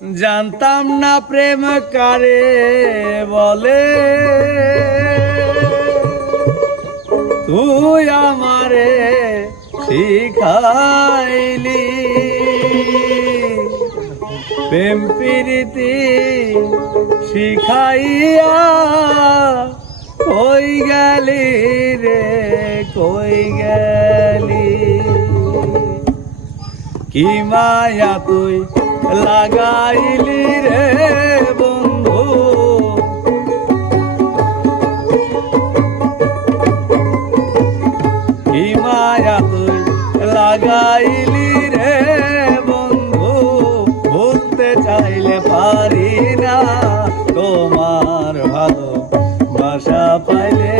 জানতাম না প্রেম কারে বলে, তুই আমারে শিখাইলি। প্রেম প্রীতি শিখাইয়া কই গেলি রে, কই গেলি। কি মায়া তুই লাগাইলি রে বন্ধু, কি মায়া তুই লাগাইলি রে বন্ধু। ভুলতে চাইলে পারি না, তোমার ভালো বাসা পাইলে